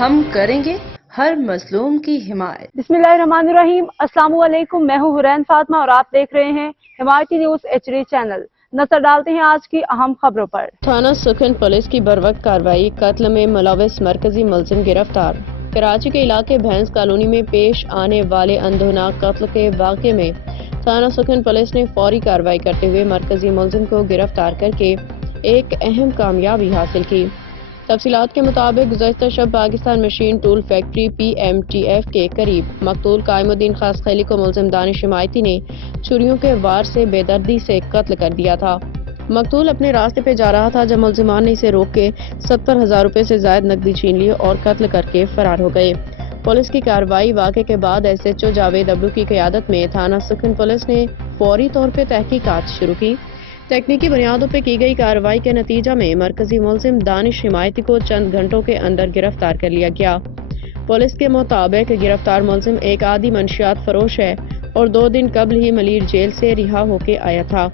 ہم کریں گے ہر مظلوم کی حمایت۔ بسم اللہ الرحمن الرحیم۔ السلام علیکم، میں ہوں حرین فاطمہ اور آپ دیکھ رہے ہیں حمایتی نیوز HD چینل۔ نظر ڈالتے ہیں آج کی اہم خبروں پر۔ تھانہ سکھن پولیس کی بروقت کارروائی، قتل میں ملوث مرکزی ملزم گرفتار۔ کراچی کے علاقے بھینس کالونی میں پیش آنے والے اندھوناک قتل کے واقعے میں تھانہ سکھن پولیس نے فوری کارروائی کرتے ہوئے مرکزی ملزم کو گرفتار کر کے ایک اہم کامیابی حاصل کی۔ تفصیلات کے مطابق گزشتہ شب Pakistan machine tool factory PMTF کے قریب مقتول قائم الدین خاص خیلی کو ملزم دانش حمایتی نے چھریوں کے وار سے بے دردی سے قتل کر دیا تھا۔ مقتول اپنے راستے پہ جا رہا تھا جب ملزمان نے اسے روک کے 70,000 روپے سے زائد نقدی چھین لی اور قتل کر کے فرار ہو گئے۔ پولیس کی کارروائی واقعے کے بعد SHO جاوید ابلو کی قیادت میں تھانہ سکھن پولیس نے فوری طور پہ تحقیقات شروع کی۔ تکنیکی بنیادوں پہ کی گئی کارروائی کے نتیجہ میں مرکزی ملزم دانش حمایتی کو چند گھنٹوں کے اندر گرفتار کر لیا گیا۔ پولیس کے مطابق گرفتار ملزم ایک عادی منشیات فروش ہے اور 2 دن قبل ہی ملیر جیل سے رہا ہو کے آیا تھا۔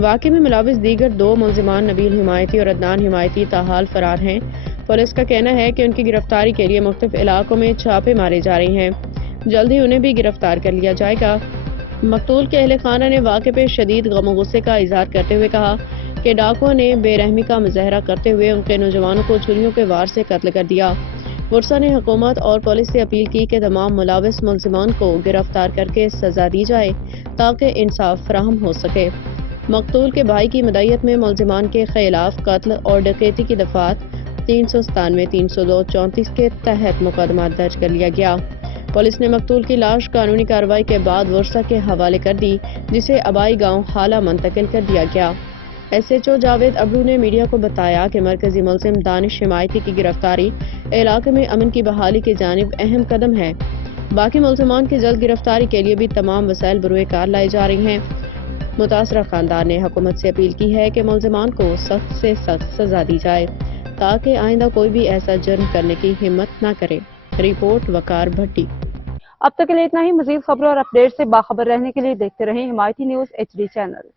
واقعے میں ملوث دیگر 2 ملزمان نبیل حمایتی اور عدنان حمایتی تاحال فرار ہیں۔ پولیس کا کہنا ہے کہ ان کی گرفتاری کے لیے مختلف علاقوں میں چھاپے مارے جا رہے ہیں، جلد ہی انہیں بھی گرفتار کر لیا جائے گا۔ مقتول کے اہل خانہ نے واقعے پہ شدید غم و غصے کا اظہار کرتے ہوئے کہا کہ ڈاکوؤں نے بے رحمی کا مظاہرہ کرتے ہوئے ان کے نوجوانوں کو چھریوں کے وار سے قتل کر دیا۔ ورثا نے حکومت اور پولیس سے اپیل کی کہ تمام ملوث ملزمان کو گرفتار کر کے سزا دی جائے تاکہ انصاف فراہم ہو سکے۔ مقتول کے بھائی کی مدعیت میں ملزمان کے خلاف قتل اور ڈکیتی کی دفعات 397، 302، 34 کے تحت مقدمہ درج کر لیا گیا۔ پولیس نے مقتول کی لاش قانونی کارروائی کے بعد ورثا کے حوالے کر دی، جسے آبائی گاؤں حالہ منتقل کر دیا گیا۔ SHO جاوید ابلو نے میڈیا کو بتایا کہ مرکزی ملزم دانش حمایتی کی گرفتاری علاقے میں امن کی بحالی کی جانب اہم قدم ہے۔ باقی ملزمان کی جلد گرفتاری کے لیے بھی تمام وسائل بروئے کار لائی جا رہی ہیں۔ متاثرہ خاندان نے حکومت سے اپیل کی ہے کہ ملزمان کو سخت سے سخت سزا دی جائے تاکہ آئندہ کوئی بھی ایسا جرم کرنے کی ہمت نہ کرے۔ رپورٹ وقار بھٹی۔ اب تک کے لیے اتنا ہی۔ مزید خبروں اور اپڈیٹ سے باخبر رہنے کے لیے دیکھتے رہیں حمایتی نیوز HD چینل۔